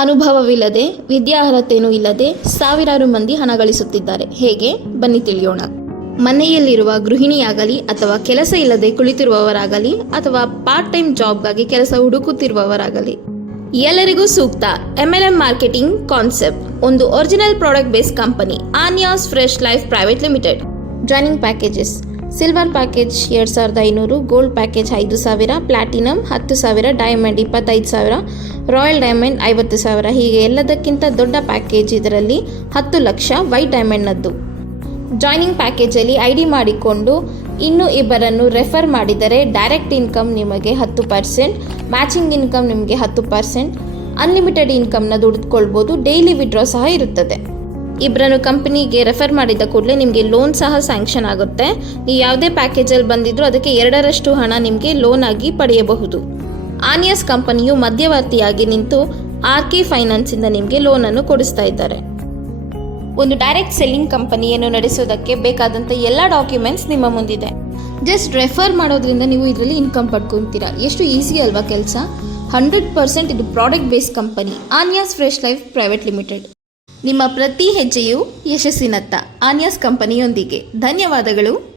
ಅನುಭವವಿಲ್ಲದೆ ವಿದ್ಯಾರ್ಹತೆಯೂ ಇಲ್ಲದೆ ಸಾವಿರಾರು ಮಂದಿ ಹಣ ಗಳಿಸುತ್ತಿದ್ದಾರೆ. ಹೇಗೆ? ಬನ್ನಿ ತಿಳಿಯೋಣ. ಮನೆಯಲ್ಲಿರುವ ಗೃಹಿಣಿಯಾಗಲಿ ಅಥವಾ ಕೆಲಸ ಇಲ್ಲದೆ ಕುಳಿತಿರುವವರಾಗಲಿ ಅಥವಾ ಪಾರ್ಟ್ ಟೈಮ್ ಜಾಬ್ಗಾಗಿ ಕೆಲಸ ಹುಡುಕುತ್ತಿರುವವರಾಗಲಿ ಎಲ್ಲರಿಗೂ ಸೂಕ್ತ MLM ಮಾರ್ಕೆಟಿಂಗ್ ಕಾನ್ಸೆಪ್ಟ್. ಒಂದು original product based company Anyas fresh life private limited. Joining packages: silver package 2500, gold package 5000, platinum 10,000, diamond 25,000, royal diamond 50,000. ಹೀಗೆ ಎಲ್ಲದಕ್ಕಿಂತ ದೊಡ್ಡ ಪ್ಯಾಕೇಜ್ ಇದರಲ್ಲಿ 10 ಲಕ್ಷ ವೈಟ್ ಡೈಮಂಡ್ನದ್ದು. ಜಾಯ್ನಿಂಗ್ ಪ್ಯಾಕೇಜಲ್ಲಿ ID ಮಾಡಿಕೊಂಡು ಇನ್ನೂ ಇಬ್ಬರನ್ನು ರೆಫರ್ ಮಾಡಿದರೆ ಡೈರೆಕ್ಟ್ ಇನ್ಕಮ್ ನಿಮಗೆ 10%, ಮ್ಯಾಚಿಂಗ್ ಇನ್ಕಮ್ ನಿಮಗೆ 10%, ಅನ್ಲಿಮಿಟೆಡ್ ಇನ್ಕಮ್ನ ದುಡಿದುಕೊಳ್ಬೋದು. ಡೈಲಿ ವಿಡ್ರಾ ಸಹ ಇರುತ್ತದೆ. ಇಬ್ಬರನ್ನು ಕಂಪನಿಗೆ ರೆಫರ್ ಮಾಡಿದ ಕೂಡಲೇ ನಿಮಗೆ ಲೋನ್ ಸಹ ಸ್ಯಾಂಕ್ಷನ್ ಆಗುತ್ತೆ. ನೀವು ಯಾವುದೇ ಪ್ಯಾಕೇಜಲ್ಲಿ ಬಂದಿದ್ರೂ ಅದಕ್ಕೆ 2ರಷ್ಟು ಹಣ ನಿಮಗೆ ಲೋನ್ ಆಗಿ ಪಡೆಯಬಹುದು. ಆನ್ಯಾಸ್ ಕಂಪನಿಯು ಮಧ್ಯವರ್ತಿಯಾಗಿ ನಿಂತು RK ಫೈನಾನ್ಸಿಂದ ನಿಮಗೆ ಲೋನನ್ನು ಕೊಡಿಸ್ತಾ ಇದ್ದಾರೆ. ಒಂದು ಡೈರೆಕ್ಟ್ ಸೆಲ್ಲಿಂಗ್ ಕಂಪನಿಯನ್ನು ನಡೆಸೋದಕ್ಕೆ ಬೇಕಾದಂಥ ಎಲ್ಲ ಡಾಕ್ಯುಮೆಂಟ್ಸ್ ನಿಮ್ಮ ಮುಂದಿದೆ. ಜಸ್ಟ್ ರೆಫರ್ ಮಾಡೋದ್ರಿಂದ ನೀವು ಇದರಲ್ಲಿ ಇನ್ಕಮ್ ಪಡ್ಕೊತೀರಾ. ಎಷ್ಟು ಈಸಿ ಅಲ್ವಾ ಕೆಲಸ? 100% ಇದು product based company Anyas fresh life private limited. ನಿಮ್ಮ ಪ್ರತಿ ಹೆಜ್ಜೆಯು ಯಶಸ್ಸಿನತ್ತ ಆನ್ಯಾಸ್ ಕಂಪನಿಯೊಂದಿಗೆ. ಧನ್ಯವಾದಗಳು.